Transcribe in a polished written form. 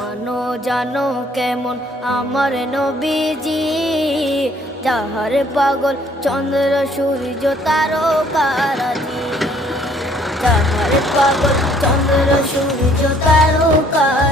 মানো জানো কেমন আমার নবীজি, যাহার পাগল চন্দ্র সূর্য তারকারাজি, যাহার পাগল চন্দ্র সূর্য তারকারাজি।